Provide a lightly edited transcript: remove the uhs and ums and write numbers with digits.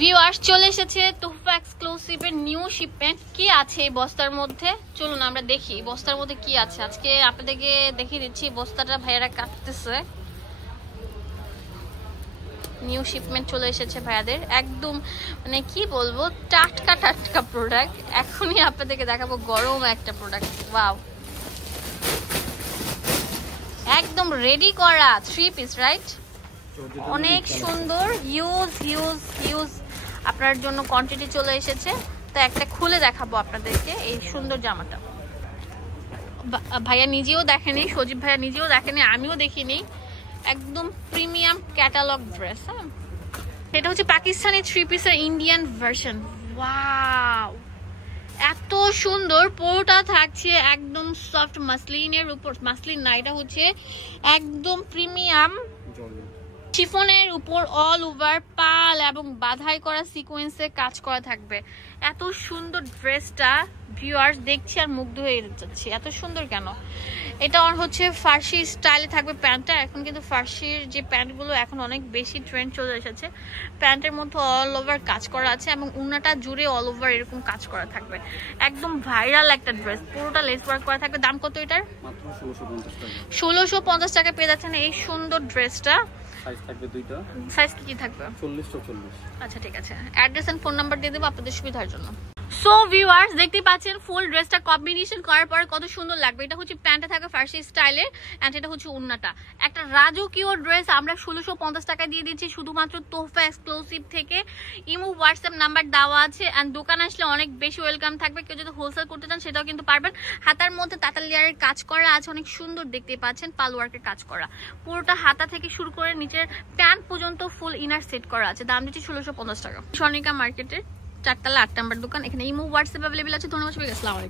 Viewers চলে এসেছে তোহফা এক্সক্লুসিভের new shipment. কি আছে এই বস্তার মধ্যে চলুন আমরা দেখি বস্তার মধ্যে কি আছে। আজকে আপনাদেরকে দেখিয়ে দিচ্ছি বস্তাটা ভাইয়ারা কাটতেছে। নিউ শিপমেন্ট চলে এসেছে ভাইয়াদের, একদম মানে কি বলবো টাটকা টাটকা প্রোডাক্ট। এখনই আপনাদেরকে দেখাবো গরম একটা প্রোডাক্ট। ওয়াও, একদম রেডি করা 3 পিস, রাইট? অনেক সুন্দর, হিউজ হিউজ হিউজ আপনার জন্য কোয়ান্টিটি চলে এসেছে। তো একটা খুলে দেখাবো আপনাদেরকে এই সুন্দর জামাটা। ভাইয়া নিজেও দেখেনি, সজীব ভাইয়া নিজেও দেখেনি, আমিও দেখিনি। একদম প্রিমিয়াম ক্যাটালগ ড্রেস। হ্যাঁ, এটা হচ্ছে পাকিস্তানি 3 পিসের ইন্ডিয়ান ভার্সন। ওয়াও, এত সুন্দর। পুরোটা থাকছে একদম সফট মাসলিনের উপর, মাসলিন না, এটা হচ্ছে একদম প্রিমিয়াম শিফনের উপর অল ওভার পাল এবং বাধাই করা সিকোয়েন্সে কাজ করা থাকবে। এত সুন্দর ড্রেসটা ভিউয়ার্স দেখছি আর মুগ্ধ হয়ে যাচ্ছি, এত সুন্দর কেন। এটা হচ্ছে ফার্সি স্টাইলে থাকবে প্যান্টটা। এখন কিন্তু ফার্সির যে প্যান্টগুলো এখন অনেক বেশি ট্রেন্ড চলে এসেছে। প্যান্টের মধ্যে অল ওভার কাজ করা আছে এবং উন্নাটা জুড়ে অল ওভার এরকম কাজ করা থাকবে। একদম ভাইরাল একটা ড্রেস, পুরোটা লেস ওয়ার্ক করা থাকবে। দাম কত এটার? 1650 টাকা পেয়ে যাচ্ছেন এই সুন্দর ড্রেসটা। সাইজ থাকবে দুইটা। সাইজ কি থাকবে? 40 to 40। আচ্ছা ঠিক আছে, অ্যাড্রেস এন্ড ফোন নাম্বার দিয়ে দেবো আপনাদের সুবিধার জন্য। সো ভিউয়ার্স দেখতে পাচ্ছেন ফুল ড্রেসটা কম্বিনেশন করার পরে কত সুন্দর লাগবে। এটা হচ্ছে প্যান্টটা থাকে ফার্সি স্টাইলের এন্ড এটা হচ্ছে উন্নাটা। একটা রাজকীয় ড্রেস আমরা 1650 টাকা দিয়ে দিচ্ছি শুধুমাত্র তোহফা এক্সক্লুসিভ থেকে। ইমো হোয়াটসঅ্যাপ নাম্বার দেওয়া আছে এন্ড দোকান আসলে অনেক বেশি ওয়েলকাম থাকবে। কেউ যদি হোলসেল করতে চান সেটাও কিন্তু পারবেন। হাতার মধ্যে তাঁতাল লেয়ারের কাজ করা আছে, অনেক সুন্দর দেখতে পাচ্ছেন, পাল ওয়ার্কের কাজ করা। পুরোটা হাতা থেকে শুরু করে নিচের প্যান্ট পর্যন্ত ফুল ইনার সেট করা আছে। দাম দিচ্ছি 1650 টাকা। স্বর্ণিকা মার্কেটের 4 তলা 8 নম্বর দোকান। এখানে ইমো হোয়াটসঅ্যাপ অ্যাভেলেবল আছে। ধন্যবাদ সবাইকে, আসসালামু আলাইকুম।